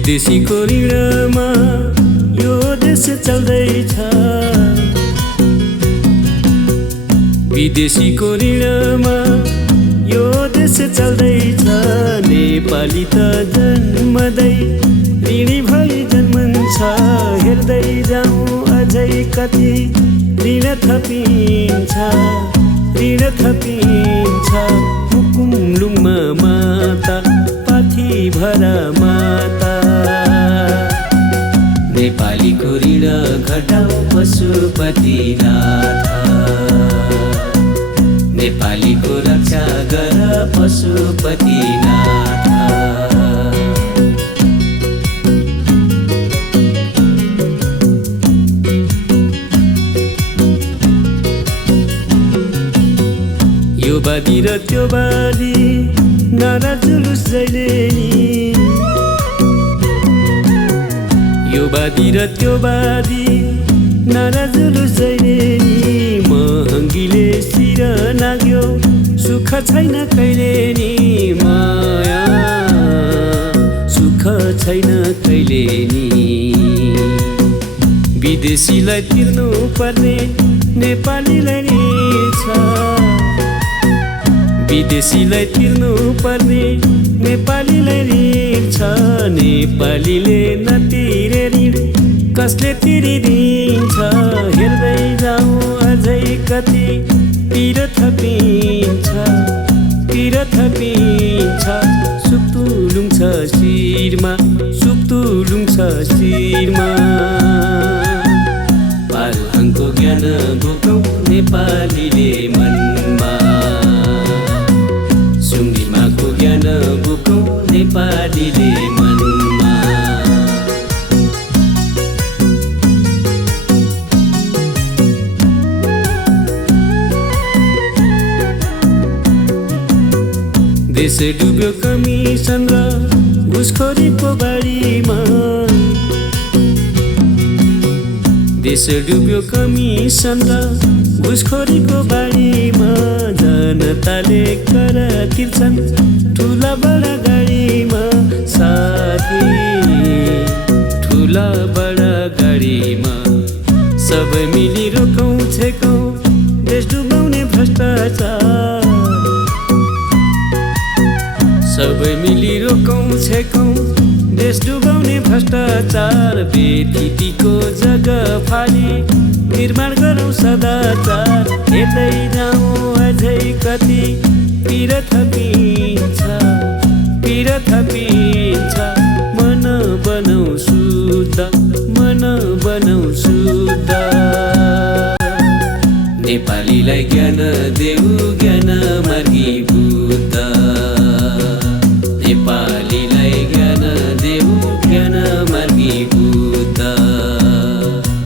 विदेशीको ऋणमा यो देश चल्दैछ। विदेशीको ऋणमा यो देश चल्दैछ। नेपाली त जन्मदै ऋणी भई जन्मन्छ। हेर्दै जाउँ अझै कति ऋण थपिन्छ, ऋण थपिन्छ। मुकुमलुङमा माता, पाथी भरा माता। नेपालीको ऋण घटाऊ पशुपतिनाथ। नेपालीको रक्षा गर पशुपतिनाथ। यो बादी र त्यो बादी नारा जुलुस जहिले नि। यो बादी र त्यो बादी नारा जुलुस जहिले नि। महँगीले शिर नाग्यो सुख छैन कहिले नि। माया सुख छैन कहिले नि। विदेशीलाई तिर्नु पर्ने नेपालीलाई नि छ। विदेशीलाई तिर्नु पर्ने नेपालीलाई ऋण छ। नेपालीले नतिरे ऋण कसले तिरिदिन्छ। हेर्दै जाउँ अझै कति पिर थपिन्छ, पिर थपिन्छ। सुक्तुलुङ छ शिरमा, सुक्तुलुङ छ शिरमा। पारुहाङको ज्ञान बोकौँ नेपालीले मनमा। सुङ्गिमाको ज्ञान बोकौँ नेपालीले मनमा। देश डुब्यो कमिसन र घुसखोरीको बाढीमा। देश डुब्यो कमिसन र घुसखोरीको बाढीमा। जनताले कर तिर्छन् ठुला बडा गाडीमा। साथी ठुला बडा गाडीमा। सबै मिली रोकौँ छेकौँ देश डुबाउने भ्रष्टाचार। सबै मिली रोकौँ छेकौँ देश डुबाउने भ्रष्टाचार। बेथितिको जग्गा फाली निर्माण गरौँ सदाचार। हेर्दै जाउँ अझै कति पिर थपिन्छ, पिर थपिन्छ। मन बनाऊ शुद्ध, मन बनाऊ शुद्ध। नेपालीलाई ज्ञान देऊ ज्ञान मार्गी बुद्ध।